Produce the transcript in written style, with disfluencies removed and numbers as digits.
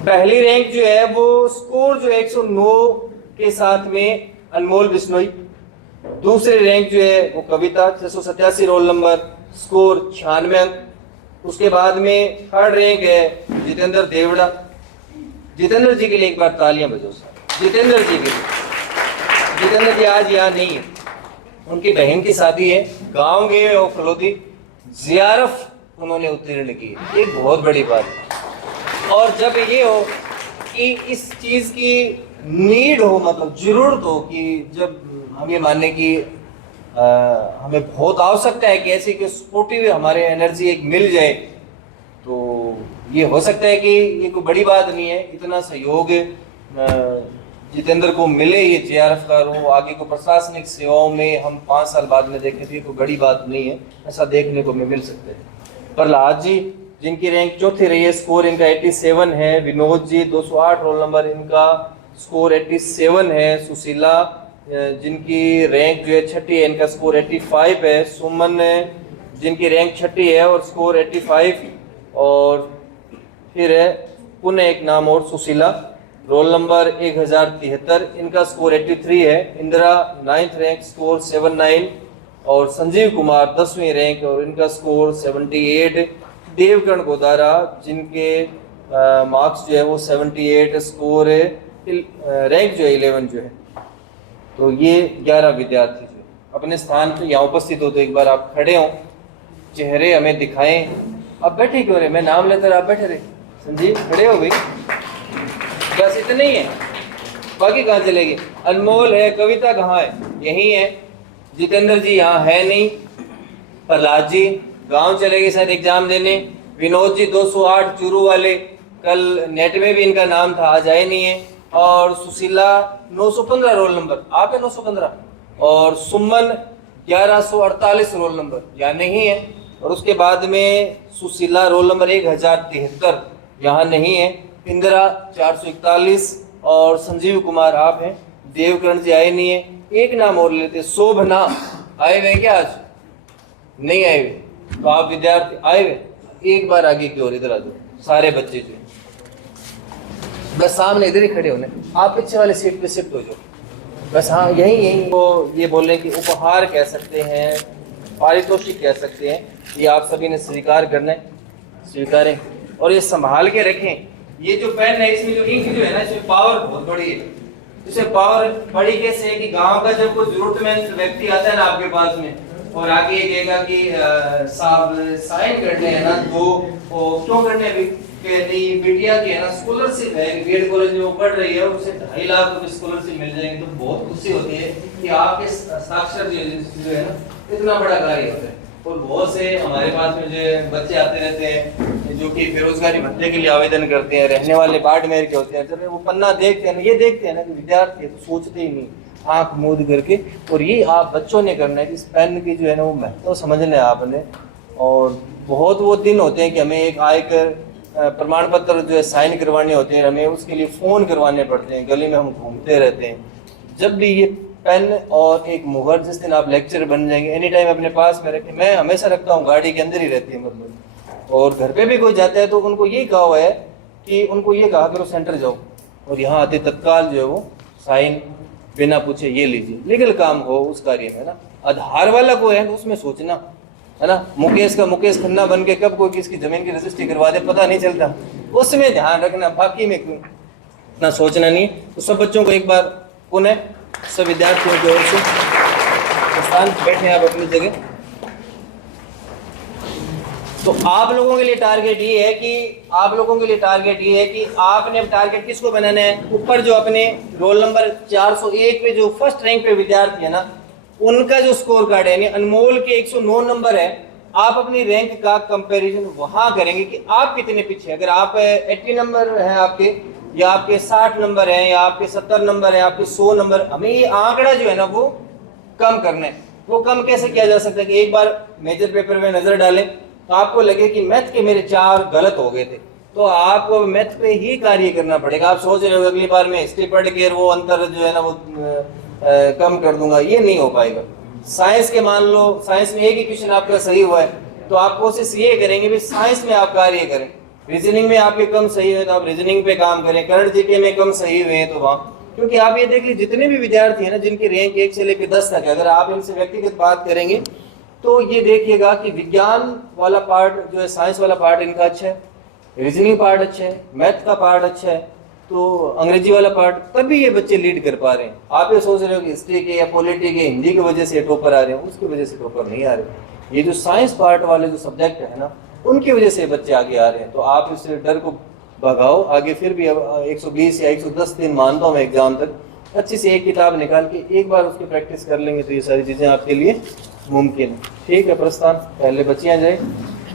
पहली रैंक जो है वो स्कोर जो 109 के साथ में अनमोल बिश्नोई। दूसरी रैंक जो है वो कविता 687 रोल नंबर, स्कोर 96 अंक। उसके बाद में थर्ड रैंक है जितेंद्र देवड़ा। जितेंद्र जी के लिए एक बार तालियां बजाओ सर, जितेंद्र जी के लिए। जितेंद्र जी आज यहाँ नहीं है, उनकी बहन की शादी है, गांव गए और फलोदी जियारफ उन्होंने उत्तीर्ण की, एक बहुत बड़ी बात है। और जब ये हो कि इस चीज की नीड हो, मतलब जरूरत हो कि जब हम ये माने कि हमें बहुत आवश्यकता है कि ऐसी कि स्पोर्टिव हमारे एनर्जी एक मिल जाए, तो ये हो सकता है कि ये कोई बड़ी बात नहीं है। इतना सहयोग जितेंद्र को मिले, ये जेआरएफ का रो आगे को प्रशासनिक सेवाओं में हम 5 साल बाद में देखें तो ये कोई बड़ी बात नहीं है, ऐसा देखने को मिल सकता है। प्रहलाद जी जिनकी रैंक चौथी रही है, स्कोर इनका 87 है। विनोद जी 208 रोल नंबर, इनका स्कोर 87 है। सुशीला जिनकी रैंक जो है छठी है, इनका स्कोर 85 है। सुमन जिनकी रैंक छठी है और स्कोर 85। और फिर है पुनः एक नाम और सुशीला, रोल नंबर 1073, इनका स्कोर 83 है। Indira 9th rank, score 79। और संजीव कुमार 10वीं रैंक और इनका स्कोर 78। देवकर्ण गोदारा जिनके मार्क्स जो है वो 78, स्कोर है रैंक जो है 11 जो है। तो ये 11 विद्यार्थी जो अपने स्थान पे यहाँ उपस्थित हो, तो एक बार आप खड़े हो, चेहरे हमें दिखाएं। आप बैठे क्यों रहे, मैं नाम लेते रहे, आप बैठे रहे। संजीव खड़े हो भाई, बस इतने ही है, बाकी कहाँ चलेगी। अनमोल है, कविता कहाँ है, यही है। जितेंद्र जी यहाँ है नहीं। प्रहलाद जी गांव चले गए शायद एग्जाम देने। विनोद जी 208 चूरू वाले, कल नेट में भी इनका नाम था, आज आए नहीं है। और सुशीला 915 रोल नंबर, आप है 915। और सुमन 1148 रोल नंबर, यहाँ नहीं है। और उसके बाद में सुशीला रोल नंबर 1073, यहाँ नहीं है। इंदिरा 441 और संजीव कुमार आप हैं। देवकर्ण जी आए नहीं है। एक नाम और लेते, शोभना आए हुए क्या आज, नहीं आए हुए, तो आप विद्यार्थी आए हुए, एक बार आगे की ओर इधर आ जाओ, सारे बच्चे जो बस सामने इधर ही खड़े होने, आप पीछे वाले सीट पे शिफ्ट हो जाओ बस। हाँ यही वो ये बोल रहे हैं कि उपहार कह सकते हैं, पारितोषिक कह सकते हैं, ये आप सभी ने स्वीकार करना है, स्वीकारें और ये संभाल के रखें। ये जो पेन है इसमें जो इंक जो है ना, इसमें पावर बहुत बड़ी है। इसमें पावर बड़ी कैसे है कि गांव का जब कोई जरूरतमंद व्यक्ति आता है ना आपके पास में और आगे कहेगा कि साहब साइन करने हैं ना, तो क्यों करने हैं कि नहीं बिटिया की है ना स्कॉलरशिप है, बीएड कॉलेज में वो पढ़ रही है, उसे 2.5 लाख रुपए स्कॉलरशिप मिल जाएंगे, तो बहुत खुशी होती है कि आपके साक्षर जो है ना इतना बड़ा कार्य होता है। और बहुत से हमारे पास में जो बच्चे आते रहते हैं जो कि बेरोजगारी भत्ते के लिए आवेदन करते हैं, रहने वाले बाड़मेर के होते हैं, जब वो पन्ना देखते हैं ना, ये देखते हैं ना कि विद्यार्थी तो सोचते ही नहीं, आंख मूंद करके। और ये आप बच्चों ने करना है कि इस पेन की जो है ना वो महत्व समझना है आपने। और बहुत वो दिन होते हैं कि हमें एक आयकर प्रमाण पत्र जो है साइन करवाने होते हैं, हमें उसके लिए फ़ोन करवाने पड़ते हैं, गली में हम घूमते रहते हैं। जब भी ये पेन और एक मुहर, जिस दिन आप लेक्चर बन जाएंगे, एनी टाइम अपने पास में रखें। मैं हमेशा रखता हूँ, गाड़ी के अंदर ही रहती है मतलब। और घर पे भी कोई जाता है तो उनको यही कहा हुआ है कि उनको ये कहा करो सेंटर जाओ और यहाँ आते तत्काल जो है वो साइन बिना पूछे ये लीजिए, लीगल काम हो उस कार्य में ना। आधार वाला को है उसमें सोचना है ना, मुकेश खन्ना बन के कब कोई किसकी जमीन की रजिस्ट्री करवा दे पता नहीं चलता, उसमें ध्यान रखना, बाकी में क्यों इतना सोचना नहीं। तो सब बच्चों को एक बार पुनः सब विद्यार्थियों की ओर से स्थान बैठे आप अपनी जगह। तो आप लोगों के लिए टारगेट ये है कि आपने टारगेट किसको बनाना है, ऊपर जो अपने रोल नंबर 401 पे जो फर्स्ट रैंक पे विद्यार्थी है ना, उनका जो स्कोर कार्ड है, यानी अनमोल के 109 नंबर है, आप अपनी रैंक का कंपैरिजन वहां करेंगे कि आप कितने पीछे। अगर आप 80 नंबर हैं आपके, या आपके 60 नंबर हैं, या आपके 70 नंबर हैं, आपके 100 नंबर, हमें ये आंकड़ा जो है ना वो कम करना है। वो कम कैसे किया जा सकता है कि एक बार मेजर पेपर में नजर डालें तो आपको लगे कि मैथ के मेरे 4 गलत हो गए थे, तो आपको मैथ पे ही कार्य करना पड़ेगा। आप सोच रहे हो अगली बार में हिस्ट्री पढ़ के वो अंतर जो है ना वो कम कर दूंगा, ये नहीं हो पाएगा। साइंस के मान लो साइंस में एक ही क्वेश्चन आपका सही हुआ है, तो आप कोशिश ये करेंगे भी साइंस में आप कार्य करें, रीजनिंग में आपके कम सही है तो आप रीजनिंग पे काम करें, करंट जीके में कम सही हुए हैं तो वहाँ, क्योंकि आप ये देख लीजिए जितने भी विद्यार्थी हैं ना जिनकी रैंक 1 से लेकर 10 तक है, अगर आप इनसे व्यक्तिगत बात करेंगे तो ये देखिएगा कि विज्ञान वाला पार्ट जो है, साइंस वाला पार्ट इनका अच्छा है, रीजनिंग पार्ट अच्छा है, मैथ का पार्ट अच्छा है, तो अंग्रेजी वाला पार्ट, तभी ये बच्चे लीड कर पा रहे हैं। आप ये सोच रहे हो कि हिस्ट्री के या पॉलिटी के हिंदी की वजह से टॉपर आ रहे हैं, उसकी वजह से टॉपर नहीं आ रहे। ये जो साइंस पार्ट वाले जो सब्जेक्ट है ना, उनकी वजह से बच्चे आगे आ रहे हैं। तो आप इस डर को भगाओ आगे। फिर भी अब 120 या 110 दिन मानता हूँ मैं एग्जाम तक, अच्छी से एक किताब निकाल के एक बार उसकी प्रैक्टिस कर लेंगे तो ये सारी चीज़ें आपके लिए मुमकिन है। ठीक है, प्रस्थान पहले बच्चियाँ जाए।